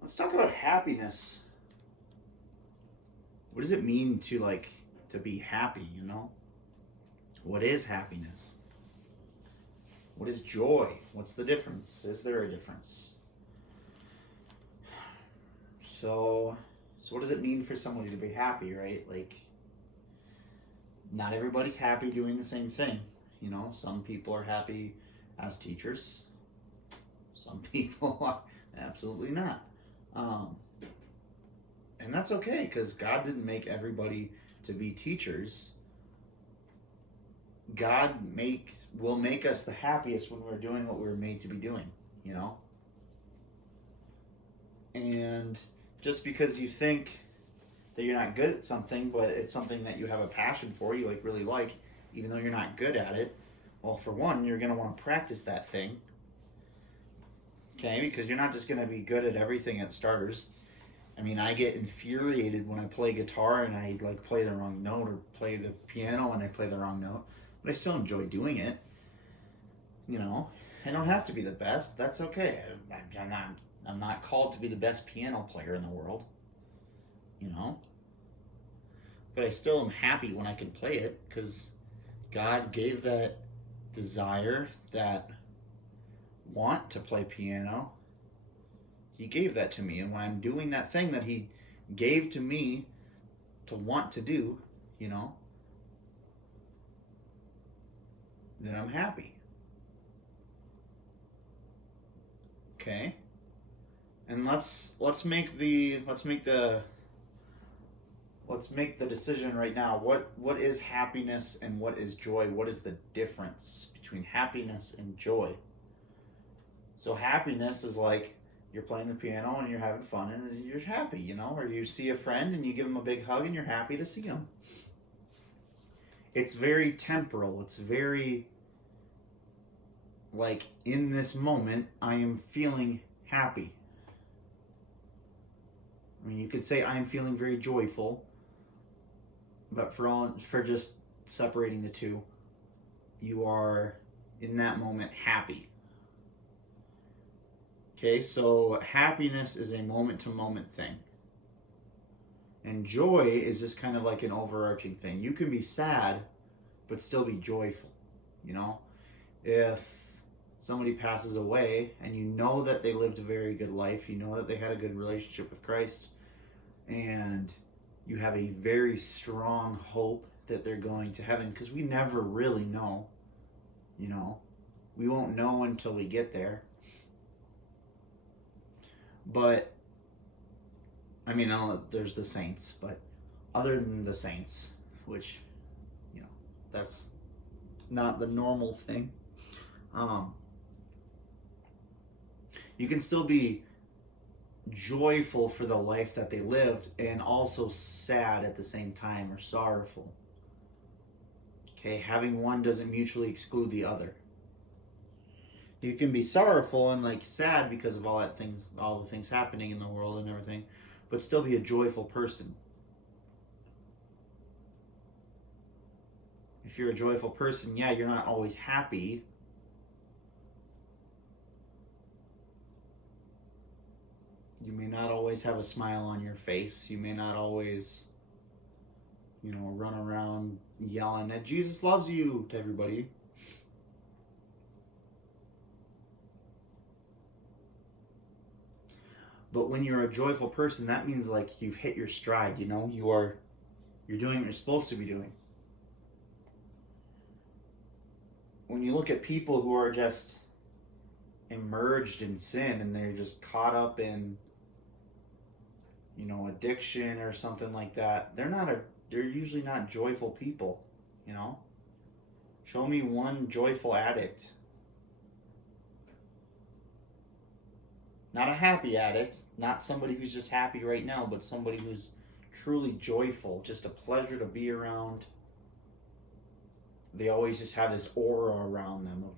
Let's talk about happiness. What does it mean to be happy, you know? What is happiness? What is joy? What's the difference? Is there a difference? So so what does it mean for somebody to be happy, right? Like not everybody's happy doing the same thing. You know, some people are happy as teachers. Some people are absolutely not. Um, and that's okay because God didn't make everybody to be teachers. God makes will make us the happiest when we're doing what we were made to be doing, you know? And just because you think that you're not good at something, but it's something that you have a passion for, you really like, even though you're not good at it, well, for one, you're going to want to practice that thing, okay? Because you're not just going to be good at everything at starters. I mean, I get infuriated when I play guitar and I play the wrong note, or play the piano and I play the wrong note, but I still enjoy doing it. You know, I don't have to be the best. That's okay. I'm not. I'm not called to be the best piano player in the world. You know, but I still am happy when I can play it because God gave that desire, that want to play piano. He gave that to me, and when I'm doing that thing that He gave to me to want to do, you know, then I'm happy. Okay, and let's make the decision right now. What is happiness and what is joy? What is the difference between happiness and joy? So happiness is like you're playing the piano and you're having fun and you're happy, you know, or you see a friend and you give them a big hug and you're happy to see them. It's very temporal. It's very like in this moment I am feeling happy. I mean, you could say I am feeling very joyful, but for just separating the two, you are in that moment happy. Okay, so happiness is a moment to moment thing. And joy is just kind of like an overarching thing. You can be sad, but still be joyful. You know, if somebody passes away and you know that they lived a very good life, you know that they had a good relationship with Christ, and you have a very strong hope that they're going to heaven, because we never really know, you know, we won't know until we get there. But I mean, there's the saints, but other than the saints, which, you know, that's not the normal thing. Um, you can still be joyful for the life that they lived and also sad at the same time, or sorrowful. Okay, having one doesn't mutually exclude the other. You can be sorrowful and sad because of all the things happening in the world and everything, but still be a joyful person. If you're a joyful person, yeah, you're not always happy. You may not always have a smile on your face. You may not always, you know, run around yelling that Jesus loves you to everybody. But when you're a joyful person, that means you've hit your stride, you know? You're doing what you're supposed to be doing. When you look at people who are just immersed in sin and they're just caught up in, you know, addiction or something like that, they're usually not joyful people, you know? Show me one joyful addict. Not a happy addict, not somebody who's just happy right now, but somebody who's truly joyful, just a pleasure to be around. They always just have this aura around them of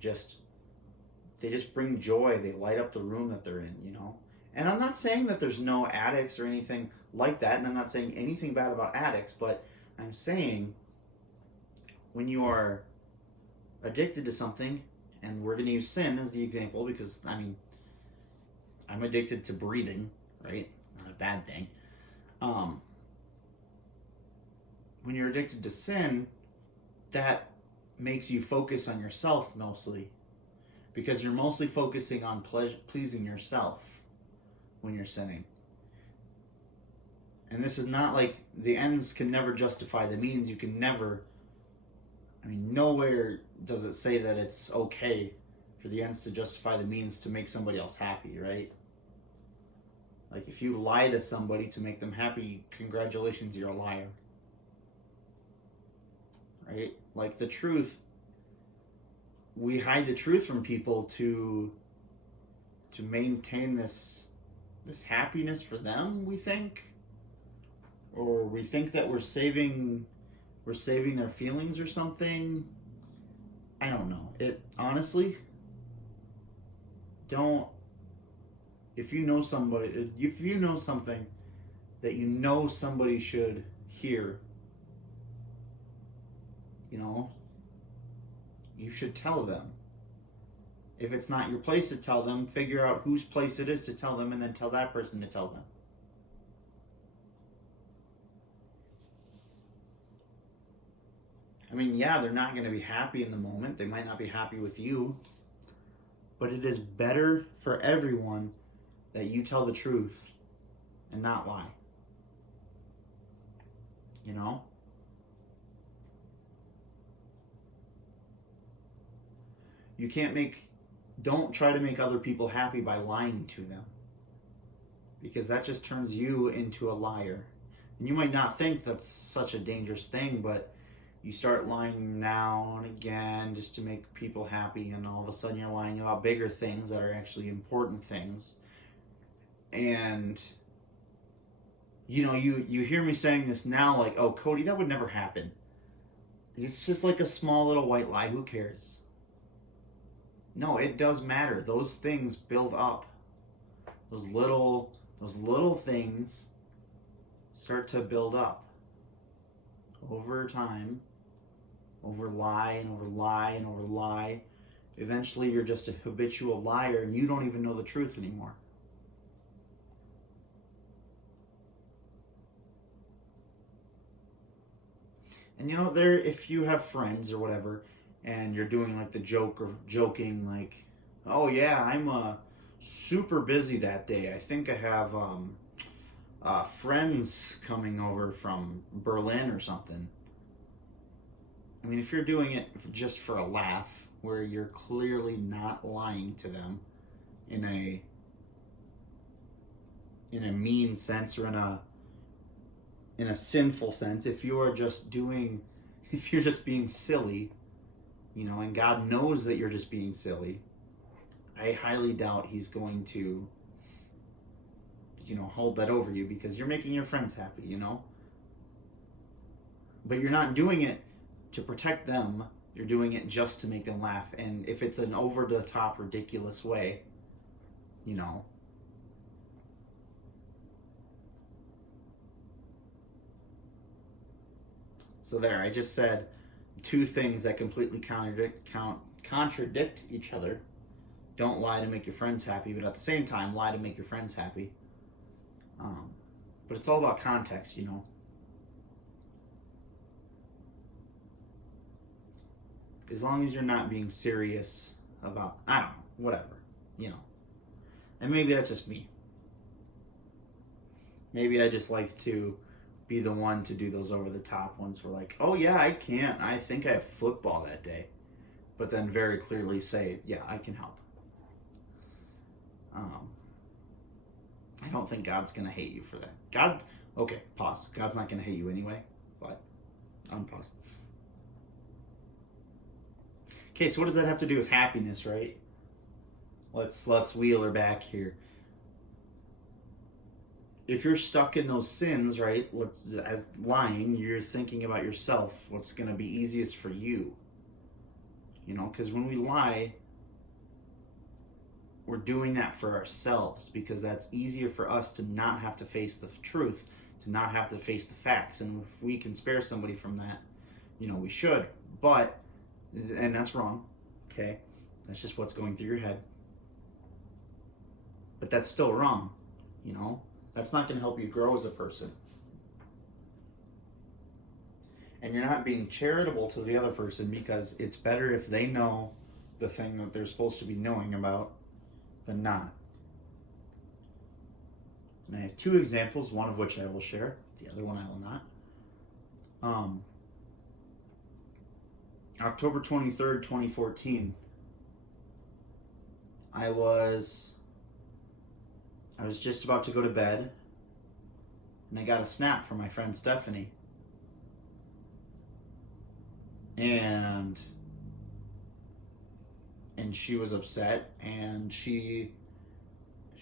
they just bring joy. They light up the room that they're in, you know? And I'm not saying that there's no addicts or anything like that, and I'm not saying anything bad about addicts, but I'm saying when you are addicted to something, and we're going to use sin as the example because, I mean, I'm addicted to breathing. right? Not a bad thing. When you're addicted to sin, that makes you focus on yourself mostly, because you're mostly focusing on pleasing yourself when you're sinning. And this is not like the ends can never justify the means. You can never, nowhere does it say that it's okay for the ends to justify the means to make somebody else happy, right? Like if you lie to somebody to make them happy, congratulations, you're a liar. Right? Like the truth, we hide the truth from people to maintain this happiness for them, we think. Or we think that we're saving their feelings or something. I don't know. It honestly, if you know something that you know somebody should hear, you should tell them. If it's not your place to tell them, figure out whose place it is to tell them and then tell that person to tell them. Yeah, they're not going to be happy in the moment. They might not be happy with you. But it is better for everyone that you tell the truth and not lie. Don't try to make other people happy by lying to them. Because that just turns you into a liar. And you might not think that's such a dangerous thing, but you start lying now and again just to make people happy, and all of a sudden you're lying about bigger things that are actually important things. And you hear me saying this now like, oh, Cody, that would never happen. It's just like a small little white lie. Who cares? No, it does matter. Those things build up. Those little things start to build up over time, over lie and over lie and over lie. Eventually you're just a habitual liar and you don't even know the truth anymore. And if you have friends or whatever, and you're doing like the joking like, oh yeah, I'm super busy that day. I think I have friends coming over from Berlin or something. If you're doing it just for a laugh, where you're clearly not lying to them in a mean sense or in a sinful sense, if you're just being silly, and God knows that you're just being silly, I highly doubt He's going to, hold that over you, because you're making your friends happy, But you're not doing it to protect them. You're doing it just to make them laugh. And if it's an over-the-top, ridiculous way, So there, I just said two things that completely contradict each other. Don't lie to make your friends happy, but at the same time, lie to make your friends happy. But it's all about context, As long as you're not being serious about, I don't know, whatever, And maybe that's just me. Maybe I just like to be the one to do those over-the-top ones where like, oh yeah, I can't. I think I have football that day. But then very clearly say, yeah, I can help. I don't think God's going to hate you for that. Okay, pause. God's not going to hate you anyway, but unpause. Okay, so what does that have to do with happiness, right? Let's wheel her back here. If you're stuck in those sins, right, as lying, you're thinking about yourself, what's going to be easiest for you. Because when we lie, we're doing that for ourselves, because that's easier for us to not have to face the truth, to not have to face the facts. And if we can spare somebody from that, we should. And that's wrong, okay? That's just what's going through your head. But that's still wrong, That's not going to help you grow as a person. And you're not being charitable to the other person, because it's better if they know the thing that they're supposed to be knowing about than not. And I have 2 examples, one of which I will share, the other one I will not. October 23rd, 2014, I was just about to go to bed, and I got a snap from my friend Stephanie. And she was upset, and she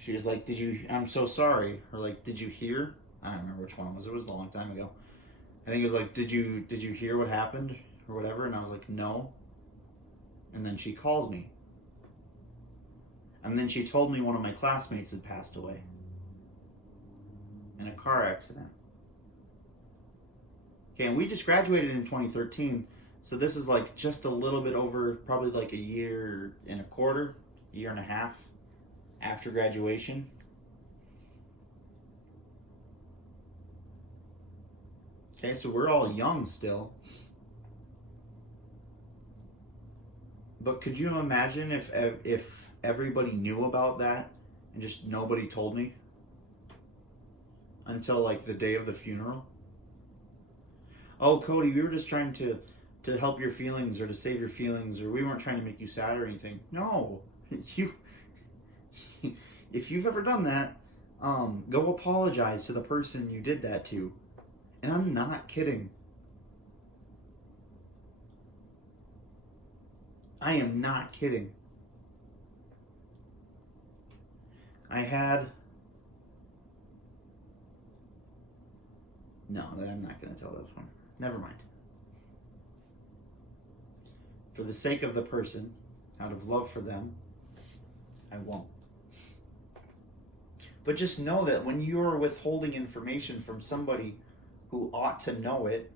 was like, I'm so sorry. Or like, did you hear? I don't remember which one it was. It was a long time ago. I think it was like, did you hear what happened? Or whatever. And I was like, no. And then she called me. And then she told me one of my classmates had passed away in a car accident. Okay, and we just graduated in 2013, so this is like just a little bit over, probably like a year and a quarter, year and a half after graduation. Okay, so we're all young still. But could you imagine if everybody knew about that and just nobody told me until like the day of the funeral? Oh, Cody, we were just trying to help your feelings or to save your feelings, or we weren't trying to make you sad or anything. No, it's you. If you've ever done that, go apologize to the person you did that to. And I'm not kidding. I am not kidding. No, I'm not going to tell this one. Never mind. For the sake of the person, out of love for them, I won't. But just know that when you are withholding information from somebody who ought to know it,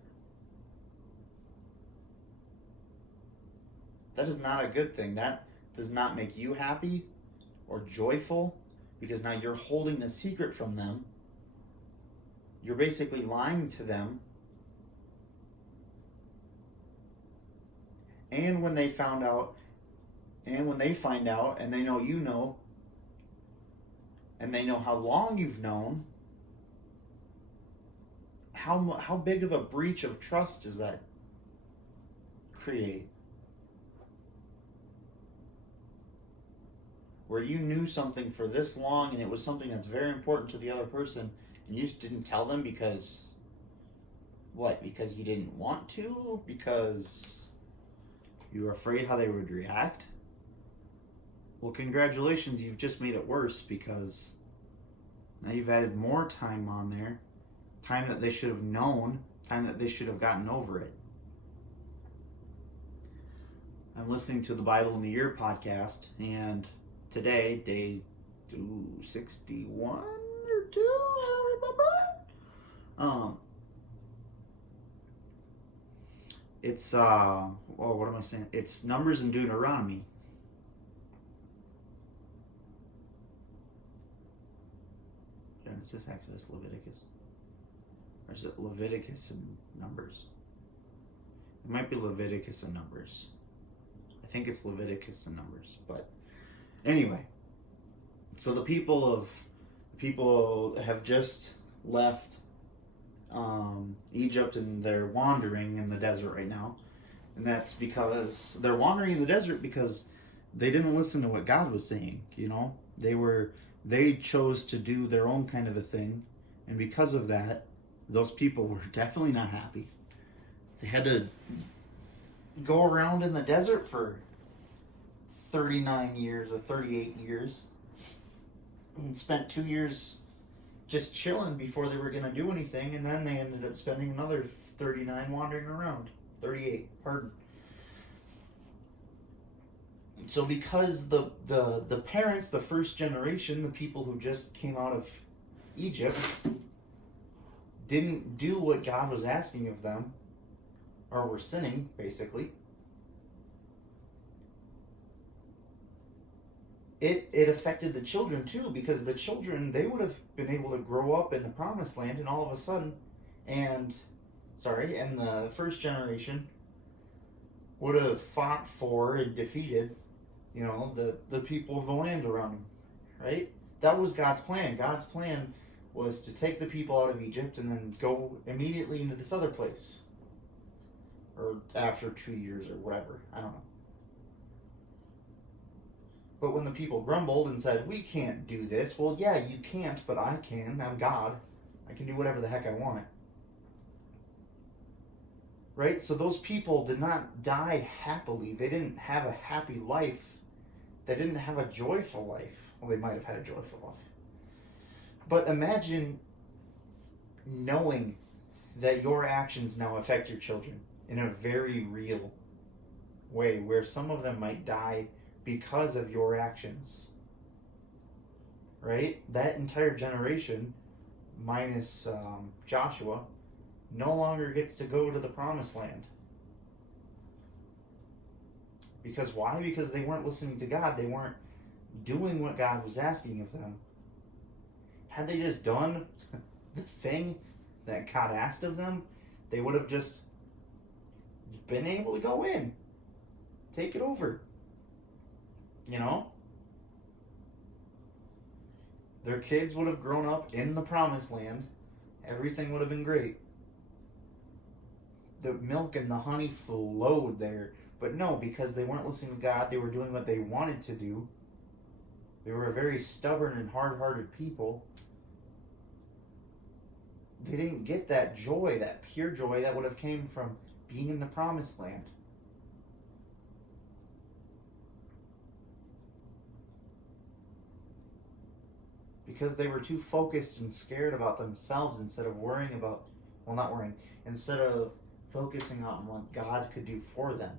that is not a good thing. That does not make you happy or joyful, because now you're holding a secret from them. You're basically lying to them. And when they find out, and they know you know, and they know how long you've known, how big of a breach of trust does that create? Where you knew something for this long, and it was something that's very important to the other person, and you just didn't tell them because what? Because you didn't want to? Because you were afraid how they would react? Well, congratulations, you've just made it worse, because now you've added more time on there. Time that they should have known, time that they should have gotten over it. I'm listening to the Bible in the Year podcast, and today, day 261 or 2, I don't remember. It's what am I saying? It's Numbers and Deuteronomy. Is this Exodus, Leviticus? Or is it Leviticus and Numbers? It might be Leviticus and Numbers. I think it's Leviticus and Numbers, but anyway. So the people have just left Egypt, and they're wandering in the desert right now. And that's because they're wandering in the desert because they didn't listen to what God was saying, you know? They chose to do their own kind of a thing, and because of that, those people were definitely not happy. They had to go around in the desert for 39 years or 38 years and spent 2 years just chilling before they were going to do anything, and then they ended up spending another 39 wandering around. 38, pardon. So because the parents, the first generation, the people who just came out of Egypt, didn't do what God was asking of them, or were sinning, basically, it affected the children too, because the children, they would have been able to grow up in the promised land, and all of a sudden, and and the first generation would have fought for and defeated, the people of the land around them, right? That was God's plan. God's plan was to take the people out of Egypt and then go immediately into this other place, or after 2 years or whatever. I don't know. But when the people grumbled and said, we can't do this, well, yeah, you can't, but I can. I'm God. I can do whatever the heck I want. Right? So those people did not die happily. They didn't have a happy life. They didn't have a joyful life. Well, they might have had a joyful life. But imagine knowing that your actions now affect your children in a very real way, where some of them might die because of your actions. Right? That entire generation, minus Joshua, no longer gets to go to the promised land. Because why? Because they weren't listening to God. They weren't doing what God was asking of them. Had they just done the thing that God asked of them, they would have just been able to go in. Take it over. Their kids would have grown up in the promised land. Everything would have been great. The milk and the honey flowed there. But no, because they weren't listening to God, they were doing what they wanted to do. They were a very stubborn and hard-hearted people. They didn't get that joy, that pure joy that would have came from being in the promised land. Because they were too focused and scared about themselves instead of worrying about, instead of focusing on what God could do for them.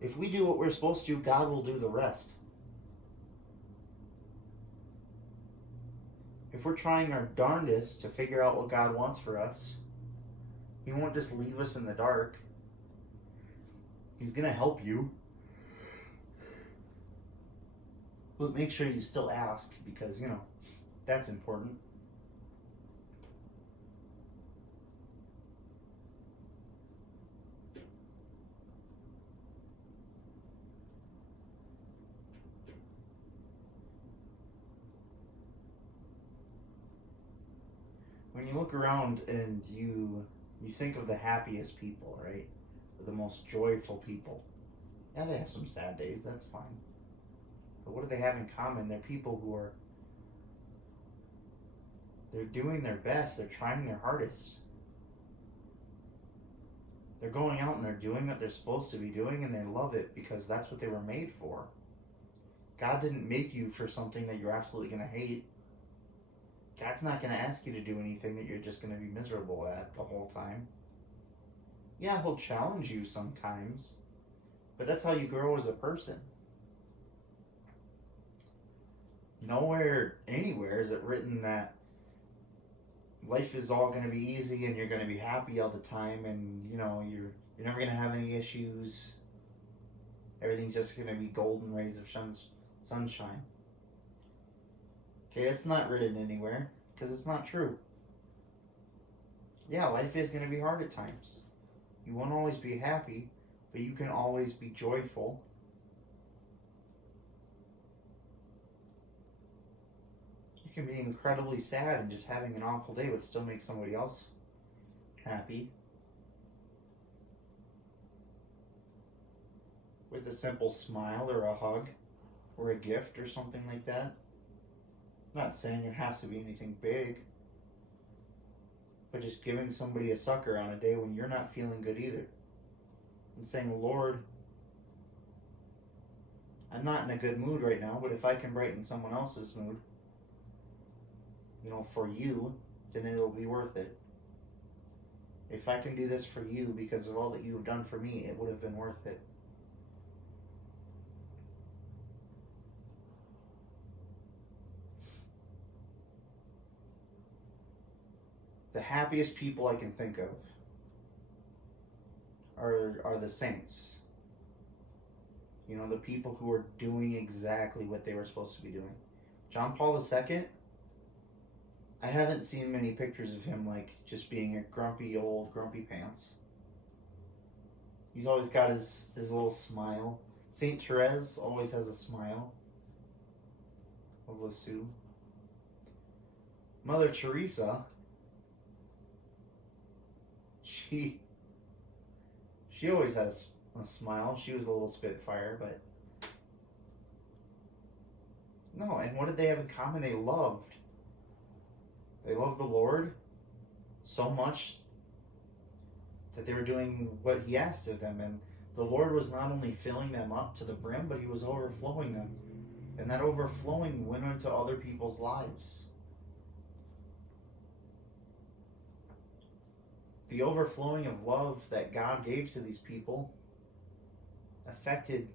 If we do what we're supposed to, God will do the rest. If we're trying our darndest to figure out what God wants for us, He won't just leave us in the dark. He's going to help you. But make sure you still ask, because, that's important. When you look around and you think of the happiest people, right? The most joyful people. Yeah, they have some sad days, that's fine. But what do they have in common? They're people who they're doing their best, they're trying their hardest. They're going out and they're doing what they're supposed to be doing, and they love it because that's what they were made for. God didn't make you for something that you're absolutely going to hate. God's not going to ask you to do anything that you're just going to be miserable at the whole time. Yeah, He'll challenge you sometimes, but that's how you grow as a person. Nowhere, anywhere is it written that life is all going to be easy and you're going to be happy all the time, and you're never going to have any issues. Everything's just going to be golden rays of sunshine. Okay, that's not written anywhere, because it's not true. Yeah, life is going to be hard at times. You won't always be happy, but you can always be joyful. You can be incredibly sad and just having an awful day, but still make somebody else happy. With a simple smile or a hug or a gift or something like that. Not saying it has to be anything big, but just giving somebody a sucker on a day when you're not feeling good either. And saying, Lord, I'm not in a good mood right now, but if I can brighten someone else's mood, for you, then it'll be worth it. If I can do this for you because of all that you have done for me, it would have been worth it. The happiest people I can think of are the saints. You know, the people who are doing exactly what they were supposed to be doing. John Paul II, I haven't seen many pictures of him like just being a grumpy old grumpy pants. He's always got his little smile. Saint Therese always has a smile of Lisieux. Mother Teresa, she always had a smile. She was a little spitfire, but no. And what did they have in common? They loved. They loved the Lord so much that they were doing what He asked of them, and the Lord was not only filling them up to the brim, but He was overflowing them, and that overflowing went into other people's lives. The overflowing of love that God gave to these people affected.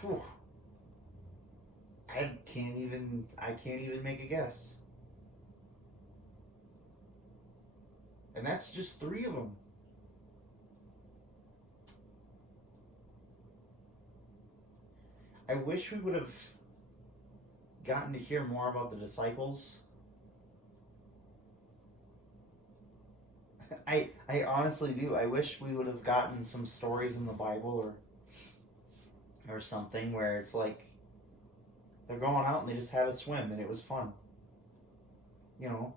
Whew, I can't even make a guess. And that's just 3 of them. I wish we would have gotten to hear more about the disciples. I honestly do. I wish we would have gotten some stories in the Bible or something where it's like they're going out and they just had a swim and it was fun. You know,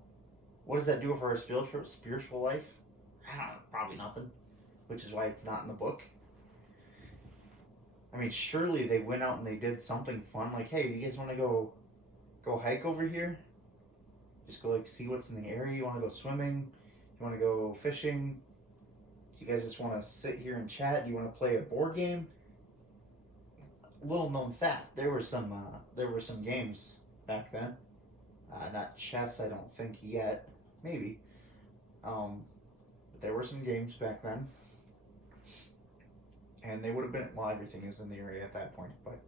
what does that do for our spiritual life? I don't know, probably nothing, which is why it's not in the book. I mean, surely they went out and they did something fun. Like, hey, you guys want to go hike over here? Just go like see what's in the area. You want to go swimming? You want to go fishing? You guys just want to sit here and chat? Do you want to play a board game? Little known fact: there were some games back then. Not chess, I don't think yet. Maybe. But there were some games back then. And they would have been, well, everything is in the area at that point, but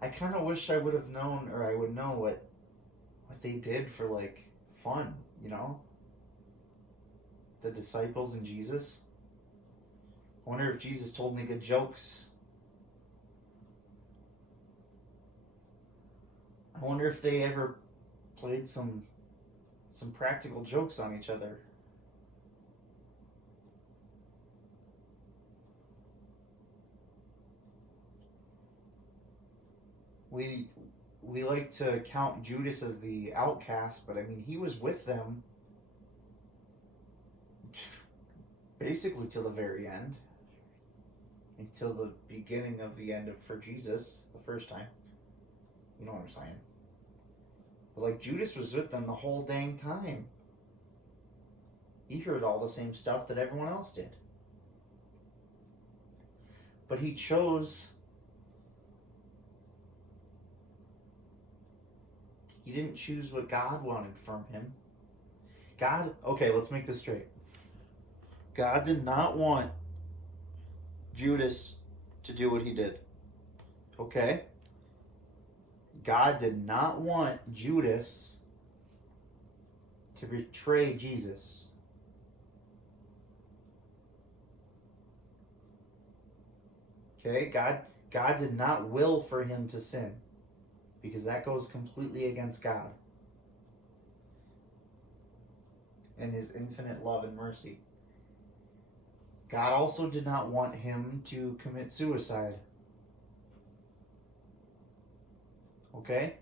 I kind of wish I would have known, or I would know what they did for like fun, you know? The disciples and Jesus. I wonder if Jesus told any good jokes. I wonder if they ever played some practical jokes on each other. We like to count Judas as the outcast, but I mean, he was with them basically till the very end, until the beginning of the end for Jesus the first time. You know what I'm saying? But like, Judas was with them the whole dang time. He heard all the same stuff that everyone else did. But he chose. He didn't choose what God wanted from him. Okay, let's make this straight. God did not want Judas to do what he did. Okay? God did not want Judas to betray Jesus. Okay? God did not will for him to sin, because that goes completely against God and His infinite love and mercy. God also did not want him to commit suicide. Okay?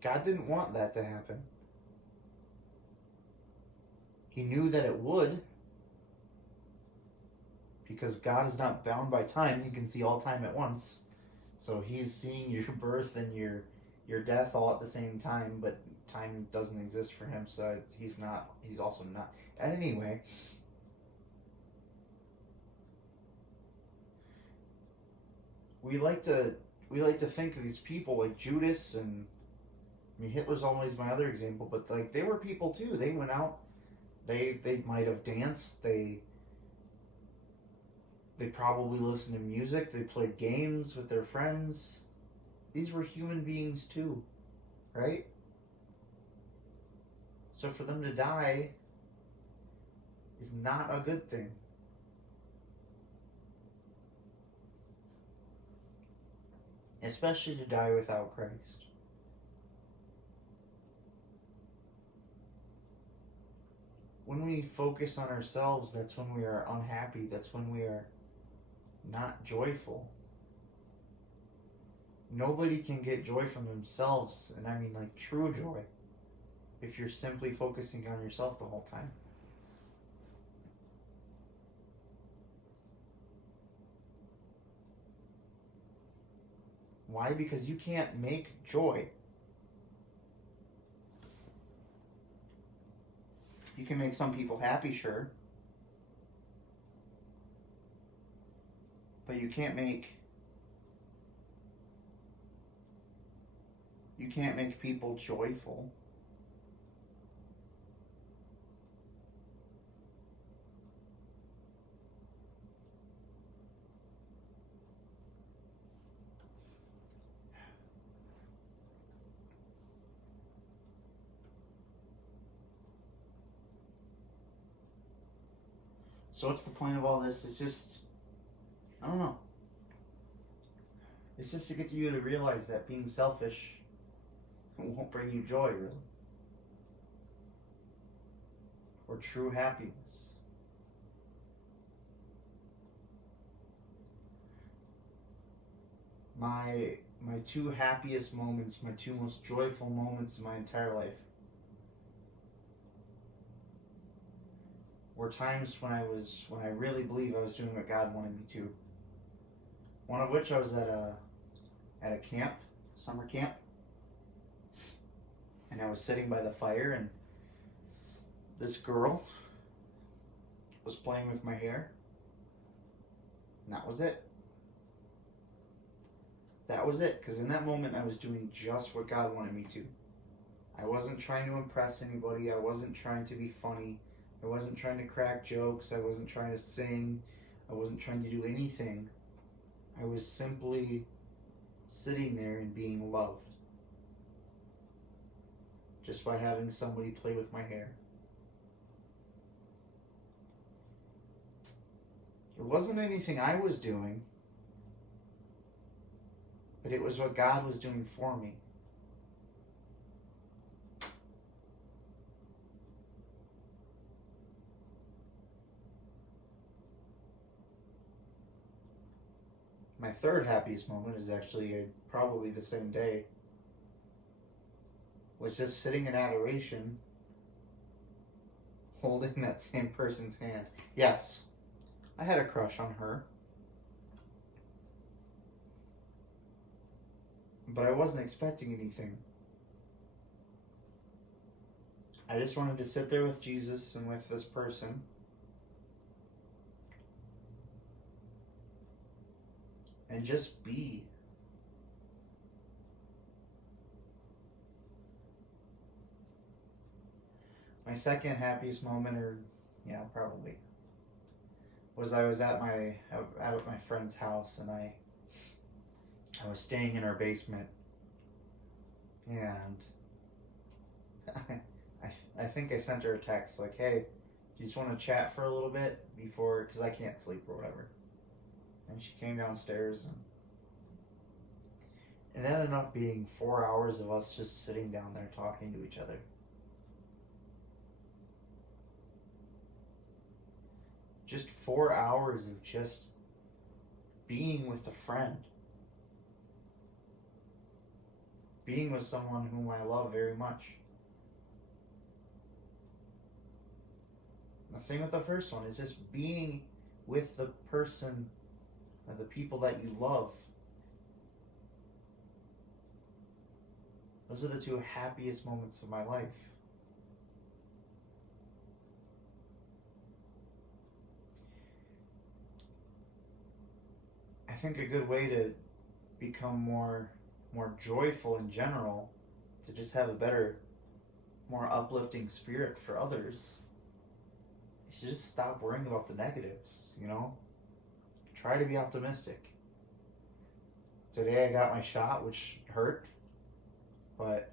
God didn't want that to happen. He knew that it would, because God is not bound by time. He can see all time at once. So He's seeing your birth and your death all at the same time, but time doesn't exist for Him, so He's also not. Anyway, we like to think of these people like Judas, and I mean, Hitler's always my other example, but like, they were people too. They went out, they might have danced, they probably listened to music, they played games with their friends. These were human beings too, right? So for them to die is not a good thing. Especially to die without Christ. When we focus on ourselves, that's when we are unhappy. That's when we are not joyful. Nobody can get joy from themselves, and I mean like true joy, if you're simply focusing on yourself the whole time. Why? Because you can't make joy. You can make some people happy, sure. But you can't make people joyful. So what's the point of all this? It's just, I don't know. It's just to get you to realize that being selfish won't bring you joy, really. Or true happiness. My two happiest moments, my two most joyful moments in my entire life were times when I really believe I was doing what God wanted me to. One of which I was at a camp, summer camp, and I was sitting by the fire, and this girl was playing with my hair, and that was it. That was it, because in that moment I was doing just what God wanted me to. I wasn't trying to impress anybody. I wasn't trying to be funny. I wasn't trying to crack jokes. I wasn't trying to sing. I wasn't trying to do anything. I was simply sitting there and being loved. Just by having somebody play with my hair. It wasn't anything I was doing, but it was what God was doing for me. My third happiest moment is actually probably the same day. Was just sitting in adoration, holding that same person's hand. Yes, I had a crush on her. But I wasn't expecting anything. I just wanted to sit there with Jesus and with this person. And just be. My second happiest moment, probably, was I was at my friend's house, and I was staying in her basement, and I think I sent her a text like, "Hey, do you just want to chat for a little bit before, because I can't sleep or whatever." And she came downstairs, and it ended up being 4 hours of us just sitting down there talking to each other. Just 4 hours of just being with a friend. Being with someone whom I love very much. The same with the first one. It's just being with the person or the people that you love. Those are the two happiest moments of my life. I think a good way to become more joyful in general, to just have a better, more uplifting spirit for others, is to just stop worrying about the negatives, Try to be optimistic. Today I got my shot, which hurt, but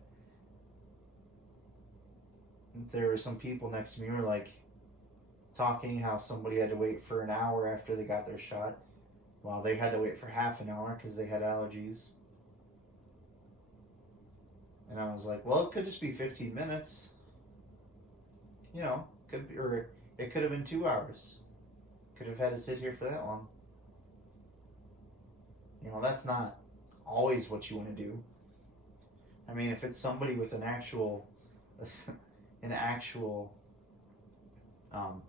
there were some people next to me who were like talking how somebody had to wait for an hour after they got their shot, while they had to wait for half an hour because they had allergies. And I was like, well, it could just be 15 minutes. You know, could be, or it could have been 2 hours. Could have had to sit here for that long. You know, that's not always what you want to do. I mean, if it's somebody with an actual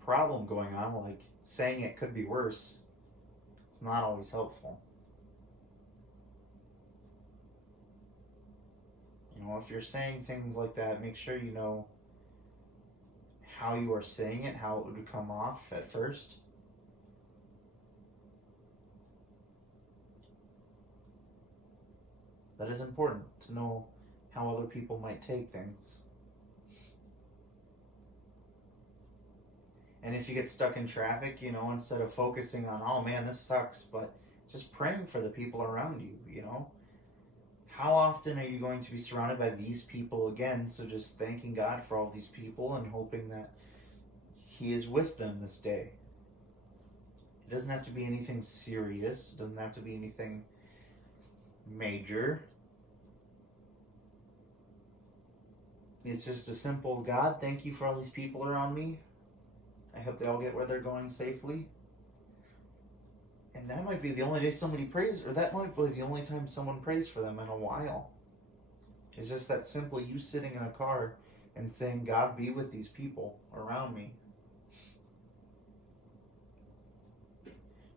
problem going on, like saying it could be worse, it's not always helpful. You know, if you're saying things like that, make sure you know how you are saying it, how it would come off at first. That is important to know how other people might take things. And if you get stuck in traffic, you know, instead of focusing on, oh man, this sucks, but just praying for the people around you, you know. How often are you going to be surrounded by these people again? So just thanking God for all these people and hoping that He is with them this day. It doesn't have to be anything serious. It doesn't have to be anything major. It's just a simple, God, thank you for all these people around me. I hope they all get where they're going safely. And that might be the only day somebody prays, or that might be the only time someone prays for them in a while. It's just that simple, you sitting in a car and saying, God, be with these people around me.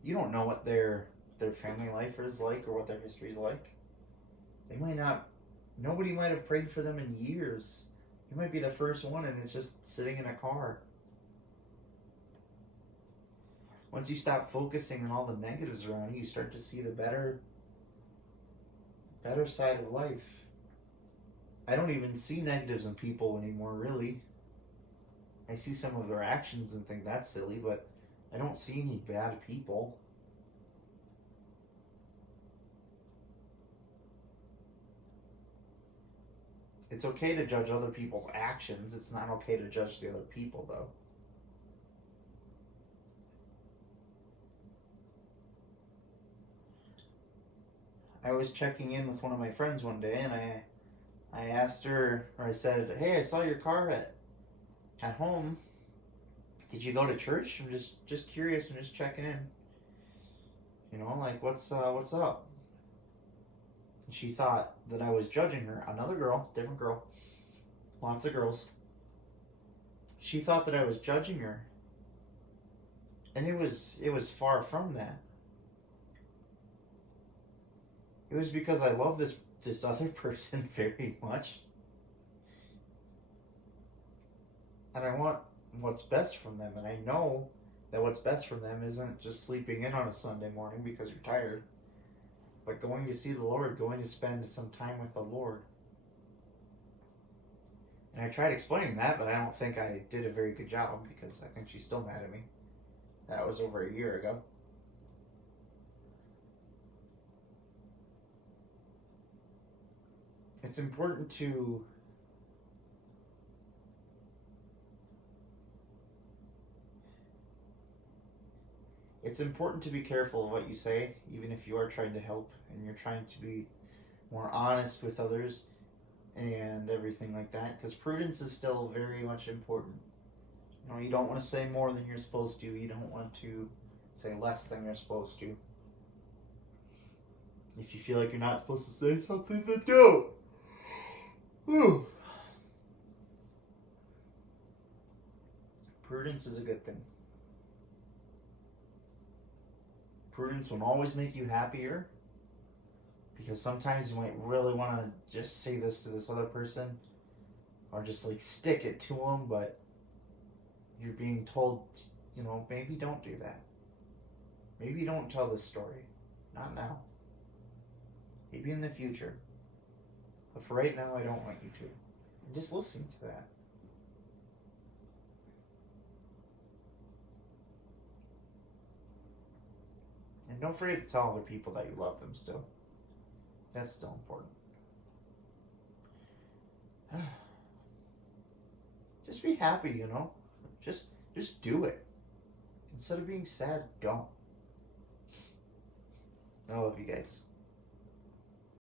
You don't know what their family life is like or what their history is like. They might not, nobody might have prayed for them in years. You might be the first one and it's just sitting in a car. Once you stop focusing on all the negatives around you, you start to see the better side of life. I don't even see negatives in people anymore, really. I see some of their actions and think that's silly, but I don't see any bad people. It's okay to judge other people's actions. It's not okay to judge the other people, though. I was checking in with one of my friends one day, and I asked her, or I said, "Hey, I saw your car at home. Did you go to church? I'm just curious. I'm just checking in. You know, like what's up?" And she thought that I was judging her. Another girl, different girl, lots of girls. She thought that I was judging her, and it was far from that. It was because I love this other person very much. And I want what's best from them. And I know that what's best from them isn't just sleeping in on a Sunday morning because you're tired, but going to see the Lord, going to spend some time with the Lord. And I tried explaining that, but I don't think I did a very good job because I think she's still mad at me. That was over a year ago. It's important to be careful of what you say, even if you are trying to help and you're trying to be more honest with others and everything like that, because prudence is still very much important. You know, you don't want to say more than you're supposed to. You don't want to say less than you're supposed to. If you feel like you're not supposed to say something, then don't. Whew. Prudence is a good thing. Prudence will always make you happier, because sometimes you might really want to just say this to this other person or just like stick it to them, but you're being told, you know, maybe don't do that. Maybe don't tell this story. Not now. Maybe in the future. But for right now, I don't want you to. And just listen to that. And don't forget to tell other people that you love them still. That's still important. just be happy, you know. Just do it. Instead of being sad, don't. I love you guys.